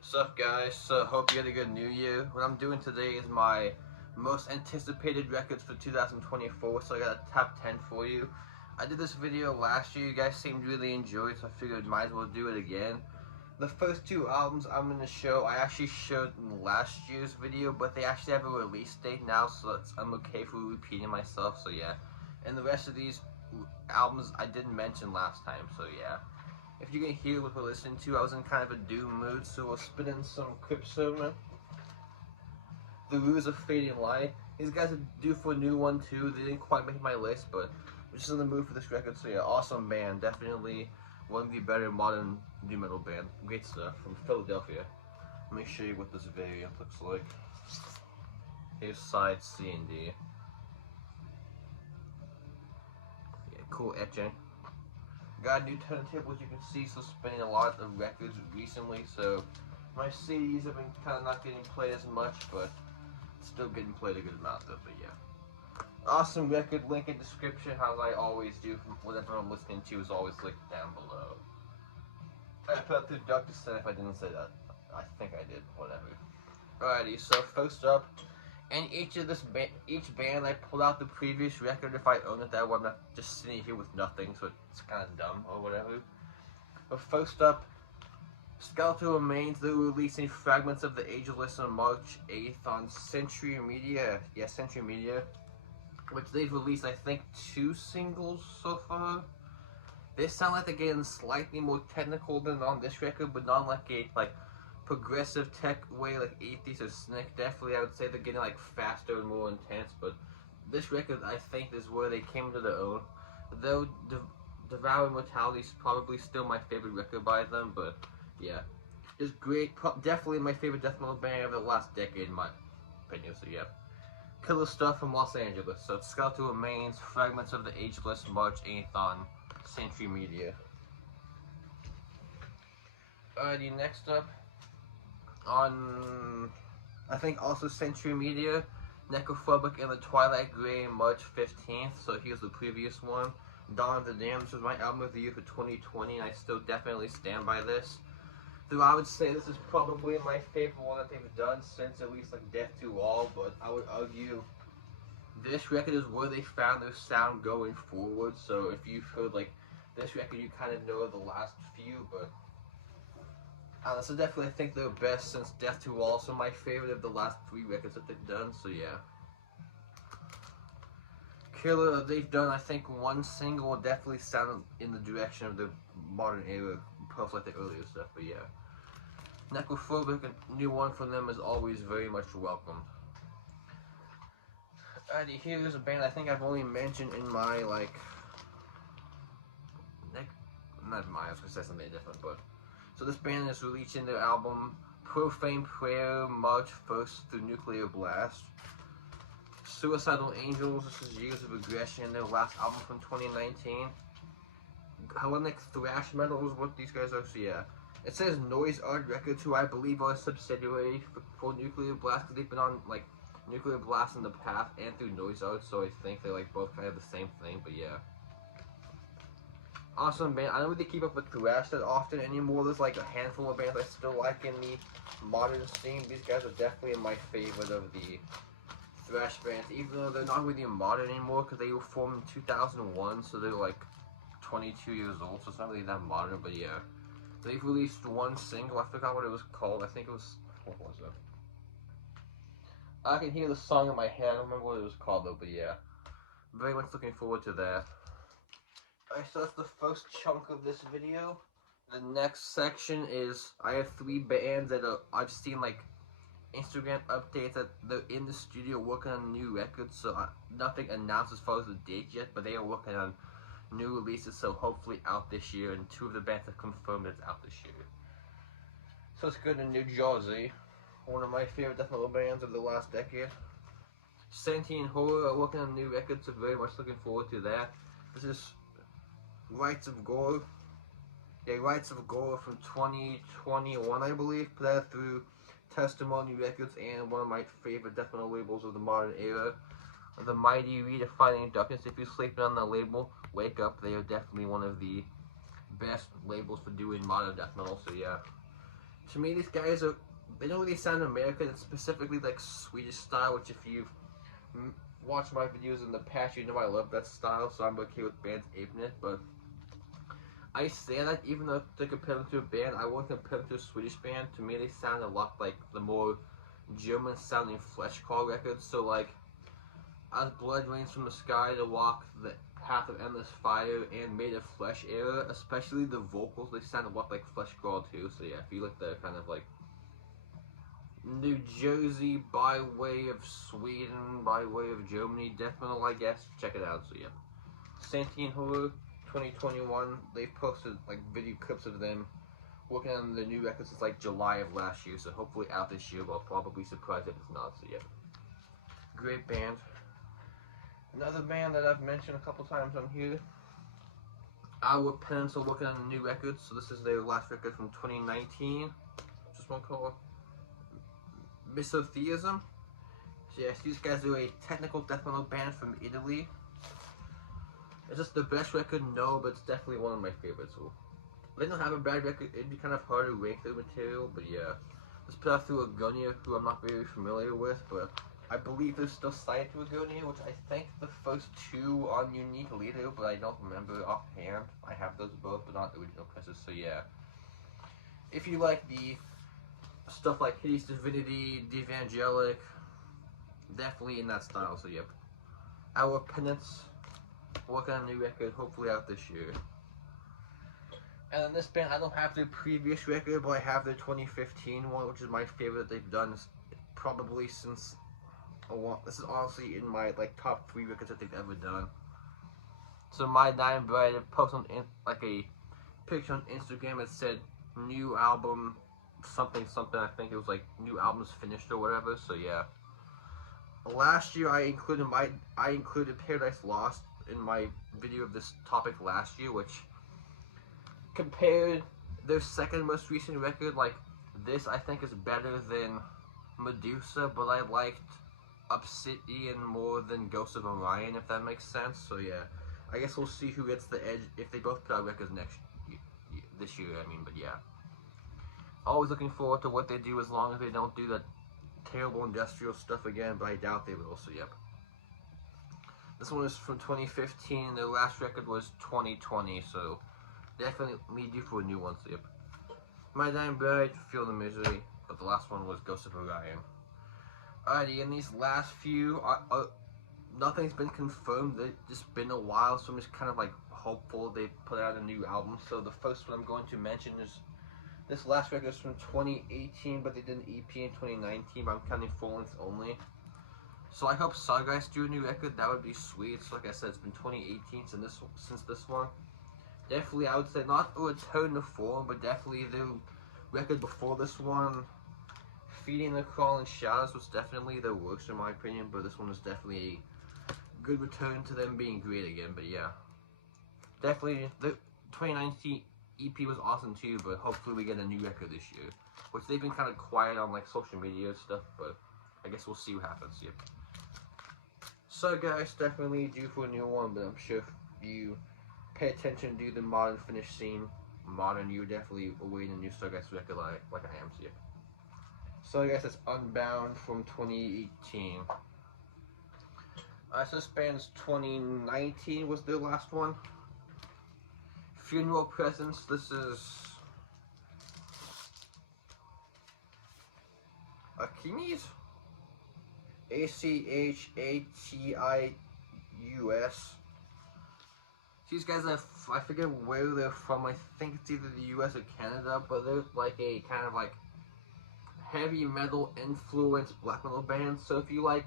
What's up, guys? So, hope you had a good new year. What I'm doing today is my most anticipated records for 2024, so I got a top 10 for you. I did this video last year, you guys seemed to really enjoy it, so I figured I might as well do it again. The first two albums I'm going to show, I actually showed in last year's video, but they actually have a release date now, so I'm okay for repeating myself, so yeah. And the rest of these albums I didn't mention last time, so yeah. If you can hear what we're listening to, I was in kind of a doom mood, so we'll spit in some Quipsoma. The Ruse of Fading Light. These guys are due for a new one too. They didn't quite make my list, but I'm just in the mood for this record, so yeah, awesome band. Definitely one of the better modern new metal band. Great stuff from Philadelphia. Let me show you what this variant looks like. Here's side C and D. Yeah, cool etching. Got a new turntable, as you can see, so spinning a lot of records recently, so my CDs have been kind of not getting played as much, but still getting played a good amount though, but yeah. Awesome record, link in description, as I always do, from whatever I'm listening to is always linked down below. I put up through Dark Descent if I didn't say that. I think I did, whatever. Alrighty, so first up, and each band I pulled out the previous record if I own it, that way I'm not just sitting here with nothing, so it's kind of dumb or whatever. But first up, Skeletal Remains. They're releasing Fragments of the Ageless on March 8th on Century Media. Yeah, Century Media, which they've released I think 2 singles so far. They sound like they're getting slightly more technical than on this record, but not like a progressive tech way like Atheist or Snick. Definitely, I would say they're getting like faster and more intense. But this record, I think, is where they came to their own. Though Devour Immortality is probably still my favorite record by them, but yeah, it's great. Definitely my favorite death metal band of the last decade, in my opinion. So yeah, killer stuff from Los Angeles. So it's Skeletal Remains, Fragments of the Ageless, March 8th on Century Media. Alrighty, next up on, I think also Century Media, Necrophobic and the Twilight Grey, March 15th. So here's the previous one. Dawn of the Damned. This was my album of the year for 2020, and I still definitely stand by this. Though I would say this is probably my favorite one that they've done since at least like Death to All, but I would argue this record is where they found their sound going forward. So if you've heard like this record, you kind of know the last few, but so definitely I think they're best since Death to All. So my favorite of the last 3 records that they've done. So yeah. Killer, they've done I think 1 single, definitely sound in the direction of the modern era, plus like the earlier stuff, but yeah. Necrophobic, a new one from them is always very much welcomed. Alrighty, here's a band I think I've only mentioned in my like, not mine, I was gonna say something different, but so this band is releasing their album Profane Prayer March 1st through Nuclear Blast. Suicidal Angels, this is Years of Aggression, their last album from 2019. Hellenic Thrash Metal is what these guys are, so yeah. It says Noise Art Records, who I believe are a subsidiary for Nuclear Blast, because they've been on like Nuclear Blast in the past and through Noise Art, so I think they're like both kind of the same thing, but yeah. Awesome band. I don't really keep up with thrash that often anymore. There's like a handful of bands I still like in the modern scene. These guys are definitely my favorite of the thrash bands, even though they're not really modern anymore because they were formed in 2001, so they're like 22 years old, so it's not really that modern, but yeah. They've released 1 single, I forgot what it was called, I think it was, what was it? I can hear the song in my head, I don't remember what it was called though, but yeah. Very much looking forward to that. Alright, so that's the first chunk of this video. The next section is, I have 3 bands that I've seen like Instagram updates that they're in the studio working on new records, so nothing announced as far as the date yet, but they are working on new releases, so hopefully out this year, and 2 of the bands have confirmed it's out this year. So let's go to New Jersey, one of my favorite death metal bands of the last decade. Sentient Horror are working on new records, so very much looking forward to that. This is Rites of Gore. Yeah, Rites of Gore from 2021, I believe, put out through Testimony Records and one of my favorite death metal labels of the modern era, The Mighty Redefining Darkness. If you're sleeping on the label, wake up. They are definitely one of the best labels for doing modern death metal, so yeah. to me, these guys they don't really sound American. It's specifically like Swedish style, which if you've watched my videos in the past, you know I love that style, so I'm okay with bands aping it. But I say that even though they compare them to a band, I won't compare them to a Swedish band. To me, they sound a lot like the more German-sounding Fleshclaw records. So like, As Blood Rains from the Sky, The Walk, The Path of Endless Fire, and Made of Flesh era, especially the vocals, they sound a lot like Fleshclaw too. So yeah, I feel like they're kind of like New Jersey by way of Sweden, by way of Germany, death metal, I guess. Check it out. So yeah, Santine Horror 2021. They posted like video clips of them working on the new record since like July of last year. So hopefully out this year. But I'll probably be surprised if it's not. So yeah, great band. Another band that I've mentioned a couple times on here, Our Penance, are working on a new record. So this is their last record from 2019. Just one called Misotheism. So yes, these guys are a technical death metal band from Italy. Is this the best record? No, but it's definitely one of my favorites. So they don't have a bad record. It'd be kind of hard to rank their material, but yeah. This put out through Agonia, who I'm not very familiar with, but I believe they're still signed to Agonia, which I think the first two on Unique Leader, but I don't remember offhand. I have those both, but not the original presses, so yeah. If you like the stuff like Hideous Divinity, Devangelic, definitely in that style, so yep. Our Penance, working on a new record, hopefully out this year. And then this band, I don't have their previous record, but I have their 2015 one, which is my favorite they've done probably since a while. This is honestly in my like top 3 records that they've ever done. So My Dying Bride posted like a picture on Instagram that said new album something. I think it was like new albums finished or whatever. So yeah. Last year I included Paradise Lost in my video of this topic last year, which compared their second most recent record, like this I think is better than Medusa, but I liked Obsidian more than Ghost of Orion, if that makes sense. So yeah, I guess we'll see who gets the edge if they both put out records this year, I mean, but yeah. Always looking forward to what they do, as long as they don't do that terrible industrial stuff again, but I doubt they will, so yep. This one is from 2015, and their last record was 2020, so definitely due for a new one, so yep. My Dying Bride, Feel the Misery, but the last one was Ghost of Orion. Alrighty, in these last few, nothing's been confirmed. It's just been a while, so I'm just kind of like hopeful they put out a new album. So the first one I'm going to mention is this last record is from 2018, but they did an EP in 2019, but I'm counting full length only. So I hope Sargeist do a new record. That would be sweet. So like I said, it's been 2018 since this one. Definitely, I would say not a return to form, but definitely the record before this one, Feeding the Crawling Shadows, was definitely their worst in my opinion, but this one was definitely a good return to them being great again. But yeah, definitely the 2019 EP was awesome too, but hopefully we get a new record this year, which they've been kind of quiet on like social media and stuff, but I guess we'll see what happens. Yep. So guys, definitely due for a new one, but I'm sure if you pay attention to the modern Finnish scene, you're definitely awaiting a new Sargeist record like I am. So yep. So I guess it's Unbound from 2018. So this band's 2019 was their last one. Funeral Presence, this is Achilles? Achatius. These guys, I forget where they're from. I think it's either the US or Canada, but they're like a kind of like heavy metal influenced black metal band. So if you like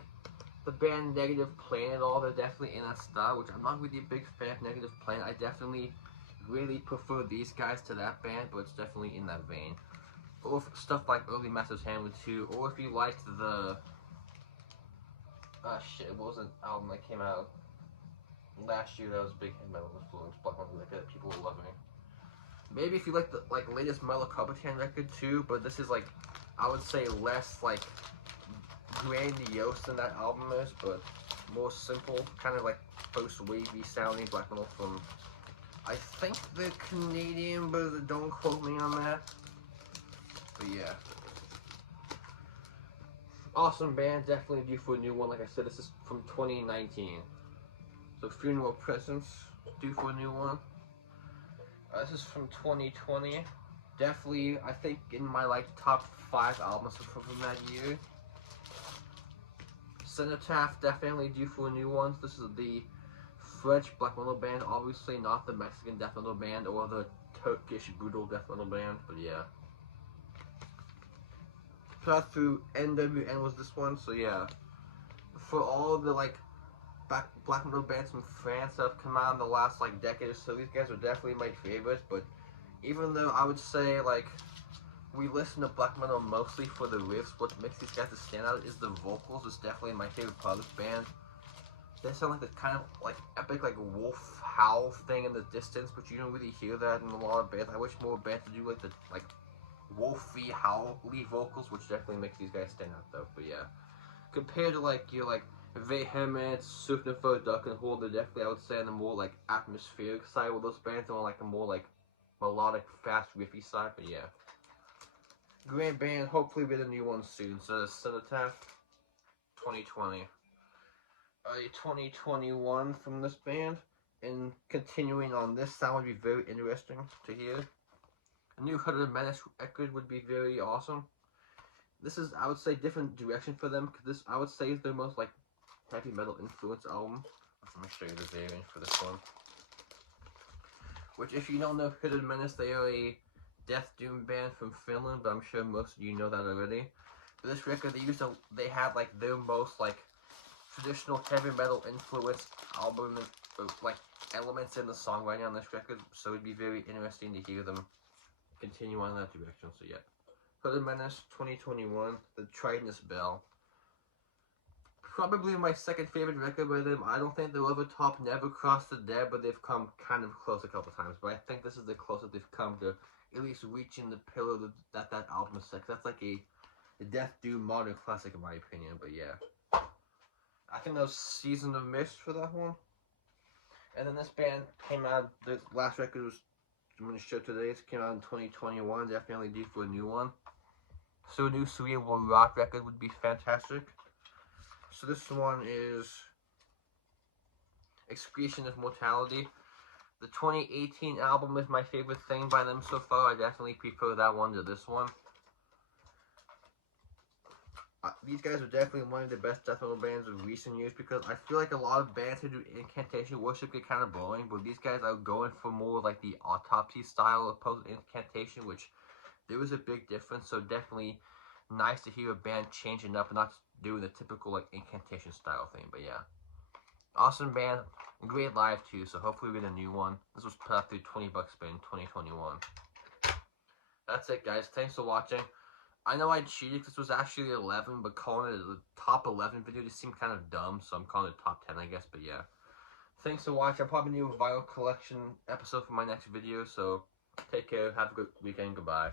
the band Negative Planet at all, they're definitely in that style, which I'm not really a big fan of Negative Planet. I definitely really prefer these guys to that band, but it's definitely in that vein. Or stuff like Early Masters Hamlet 2, or if you liked the what was an album that came out last year that was big heavy metal influence, black metal record that people were loving. Maybe if you like the latest Melo Capitan record too, but this is like, I would say less like grandiose than that album is, but more simple, kind of like post-wavy sounding black metal from, I think they're Canadian, but don't quote me on that. But yeah. Awesome band, definitely due for a new one. Like I said, this is from 2019. So Funeral Presence, due for a new one. This is from 2020. Definitely, I think in my like top 5 albums from that year. Cenotaph, definitely due for a new one. This is the French black metal band, obviously not the Mexican death metal band or the Turkish brutal death metal band, but yeah. Put through NWN was this one, so yeah. For all the like black metal bands from France that have come out in the last like decade or so, these guys are definitely my favorites. But even though I would say like we listen to black metal mostly for the riffs, what makes these guys stand out is the vocals. It's definitely my favorite part of this band. They sound like the kind of like epic like wolf howl thing in the distance, but you don't really hear that in a lot of bands. I wish more bands would do like the like wolfy howly vocals, which definitely makes these guys stand out though. But yeah, compared to like your like Vehement, Sufnifo, Duck and Hole, they're definitely I would say on the more like atmospheric side with those bands, on like a more like melodic, fast, riffy side. But yeah, great band. Hopefully we get a new one soon. So Cenotaph, 2020. 2021 from this band, and continuing on this sound would be very interesting to hear. A new Hooded Menace record would be very awesome. This is, I would say, different direction for them, because this, I would say, is their most, like, heavy metal influence album. Let me show you the variant for this one. Which, if you don't know Hooded Menace, they are a death doom band from Finland, but I'm sure most of you know that already. For this record, they had, like, their most, like, traditional heavy metal influence album, like, elements in the songwriting on this record, so it'd be very interesting to hear them continue on that direction. So yeah, Hooded Menace 2021, The Trident's Bell. Probably my second favorite record by them. I don't think they'll ever top Never Cross the Dead, but they've come kind of close a couple times. But I think this is the closest they've come to at least reaching the pillar that album is set. That's like a death doom modern classic in my opinion. But yeah, I think that was Season of Mist for that one. And then this band came out, the last record was, I'm going to show today, it came out in 2021, definitely due for a new one. So a new cerebral rock record would be fantastic. So this one is Excretion of Mortality. The 2018 album is my favorite thing by them so far. I definitely prefer that one to this one. These guys are definitely one of the best death metal bands of recent years, because I feel like a lot of bands who do incantation worship get kind of boring, but these guys are going for more like the Autopsy style opposed to incantation, which there was a big difference. So definitely nice to hear a band changing up and not doing the typical like incantation style thing. But yeah, awesome band, great live too. So hopefully we get a new one. This was put out through 20 Bucks Spin 2021. That's it, guys. Thanks for watching. I know I cheated because this was actually 11, but calling it a top 11 video just seemed kind of dumb, so I'm calling it top 10, I guess. But yeah, thanks for watching. I'll probably do a vinyl collection episode for my next video, so take care, have a good weekend, goodbye.